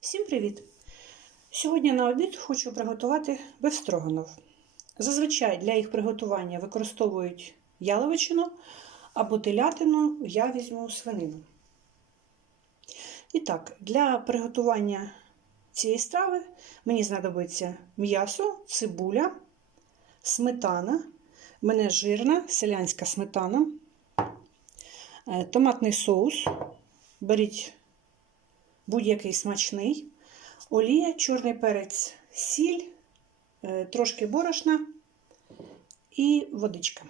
Всім привіт! Сьогодні на обід хочу приготувати бефстроганов. Зазвичай для їх приготування використовують яловичину або телятину, я візьму свинину. І так, для приготування цієї страви мені знадобиться м'ясо, цибуля, сметана, мене жирна селянська сметана, е, томатний соус. Беріть будь-який смачний, олія, чорний перець, сіль, е, трошки борошна і водичка.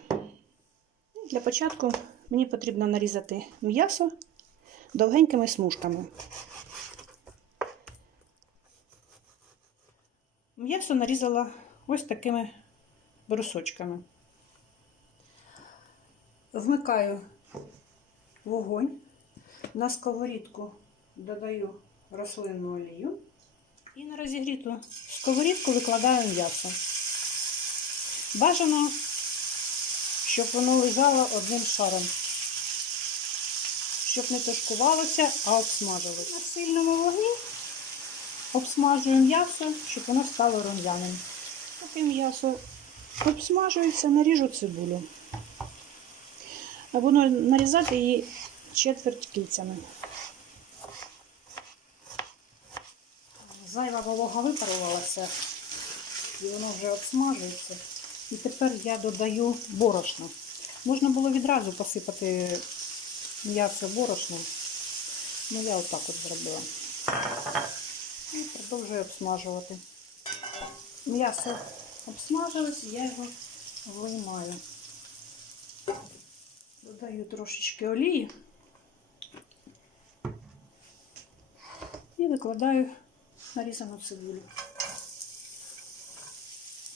Для початку мені потрібно нарізати м'ясо довгенькими смужками. М'ясо нарізала ось такими брусочками. Вмикаю вогонь, на сковорідку додаю рослинну олію і на розігріту сковорідку викладаю м'ясо. Бажано, щоб воно лежало одним шаром, щоб не тушкувалося, а обсмажилося. На сильному вогні обсмажую м'ясо, щоб воно стало рум'яним. Поки м'ясо обсмажується, наріжу цибулю. А нарізати її четверть кільцями. Зайва волога випарувалася, і воно вже обсмажується. І тепер я додаю борошно. Можна було відразу посипати м'ясо борошном, але я отак от зробила. І продовжую обсмажувати. М'ясо обсмажилось, я його виймаю. Додаю трошечки олії і викладаю нарізану цибулю.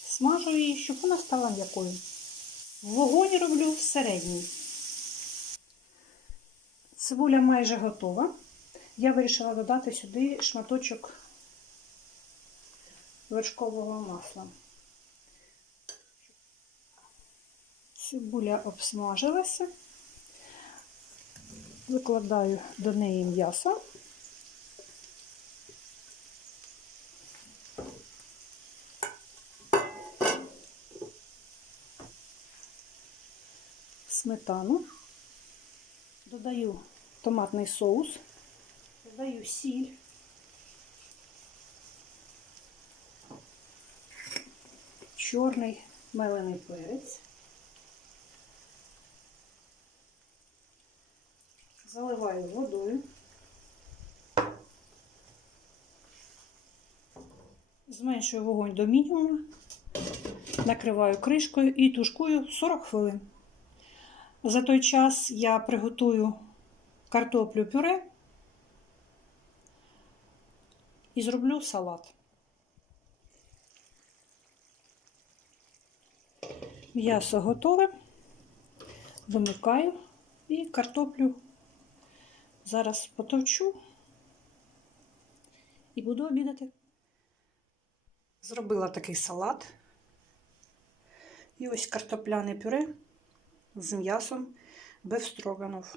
Смажу її, щоб вона стала м'якою. Вогонь роблю середній. Цибуля майже готова. Я вирішила додати сюди шматочок вершкового масла. Цибуля обсмажилася. Викладаю до неї м'ясо. Сметану, додаю томатний соус, додаю сіль, чорний мелений перець. Заливаю водою. Зменшую вогонь до мінімуму, накриваю кришкою і тушкую 40 хвилин. За той час я приготую картоплю пюре і зроблю салат. М'ясо готове, вимикаю і картоплю зараз потовчу і буду обідати. Зробила такий салат. І ось картопляне пюре з м'ясом бефстроганов.